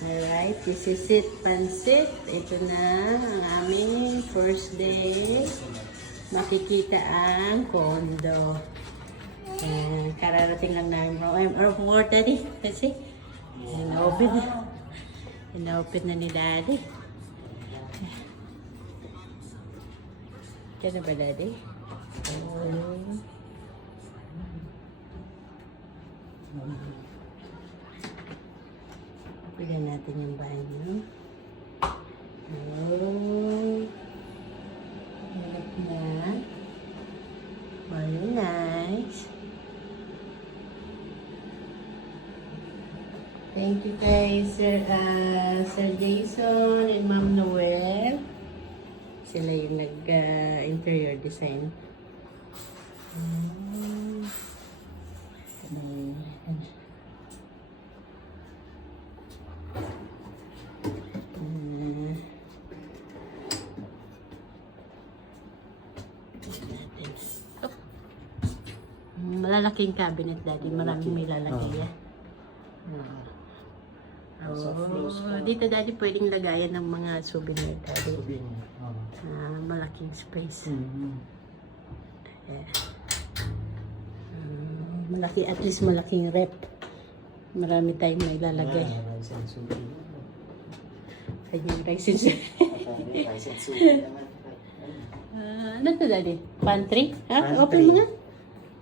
Alright, this is it, pansit. Ito na ang aming first day. Makikita ang condo. Ayan, kararating lang namin. From work, Daddy. Kasi, in-open na. In-open na ni Daddy. Kaya na ba, Daddy? Pilihan natin yung banyo. Hanap na. Very nice. Thank you kay Sir Jason and Ma'am Noel. Sila yung nag-interior design. Malalaking cabinet, Daddy. Maraming may lalagay yan. Dito, Daddy, pwedeng lagayan ng mga souvenir, Daddy. Malaking space. Malaki, at least malaking rep. Marami tayong may lalagay. Kanyang rice and ano to, Daddy? Pantry? Open mo nga.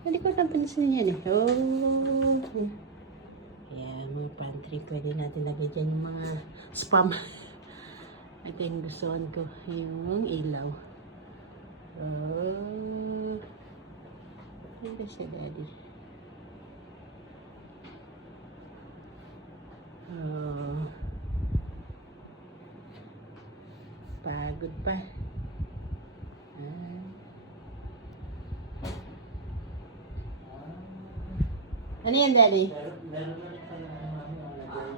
Hindi ko napansin yan eh. Ayan, may pantry. Pwede natin lagay dyan yung mga spam. Ito yung gustuhan ko. Yung ilaw. Ito siya, Daddy. Pagod pa. Ano yan, Daddy? Meron na rin pala nalagay.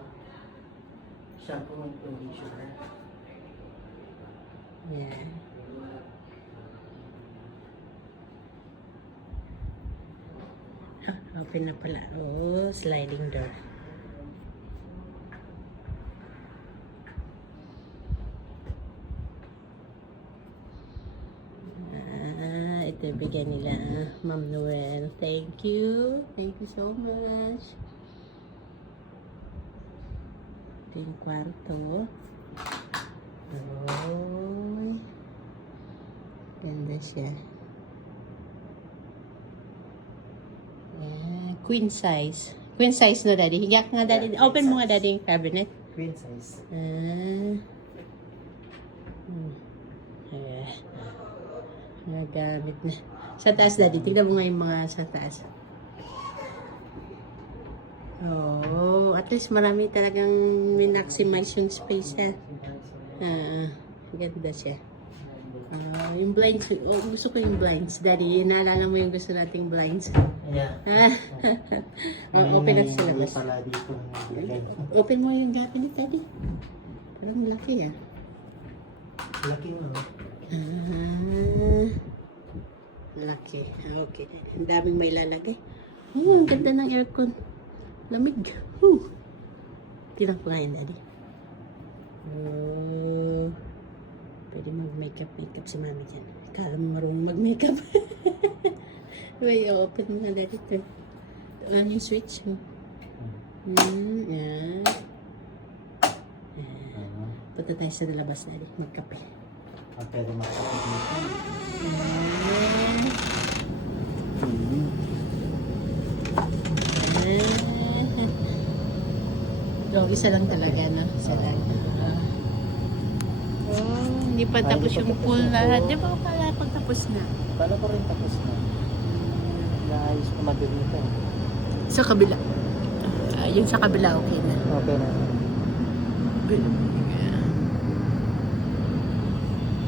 Shampoo and conditioner. Yan. Open na pala. Sliding door. Ito bigyan nila Ma'am Noel. Thank you. Thank you so much. Ito yung kwarto. Ganda siya. Queen size. Queen size no, Daddy. Hiyak nga, Daddy. Open mo nga, Daddy, yung cabinet. Queen size. Nagamit na. Sa taas, Daddy. Tignan mo nga yung mga sa taas. At least marami talagang min-maximize yung space, ha. Ganda siya. Yung blinds. Gusto ko yung blinds, Daddy. Naalala mo yung gusto nating blinds. Yeah. Open na sa labas. Pala dito. Open mo yung cabinet, Daddy. Parang malaki, ah. Laki mo. Laki. Okay. Ang daming may lalagay. Ang ganda ng aircon. Lamig. Tingnan ko nga yun, Daddy. Pwede mag-makeup si Mami dyan. Kala mo marunong mag-makeup. Wait, open mo na, Daddy. On yung switch. Yan. Punta tayo sa labas, Daddy. Magkape. Pwede makapit dito. Isa lang talaga, no? Isa lang. Hindi pa tapos yung pool lahat. Di ba pala pag tapos na? Pala ko rin tapos na. Naayos ko mag-nito. Sa kabila. Yung sa kabila, okay na. Okay na.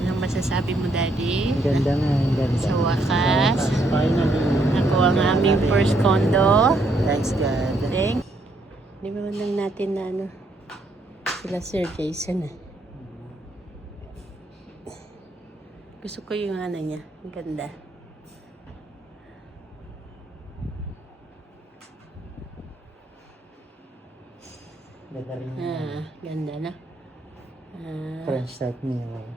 Anong masasabi mo, Daddy? Ang ganda nga, ang ganda. Sa wakas, Finally. nakuha ang aming first condo. Thanks, God. Thanks. Di ba man lang natin na ano, sila Sir Jason eh. Gusto ko yung ano niya. Ang ganda. Ganda rin yun. Ah, ganda na. Ah, French type mirror.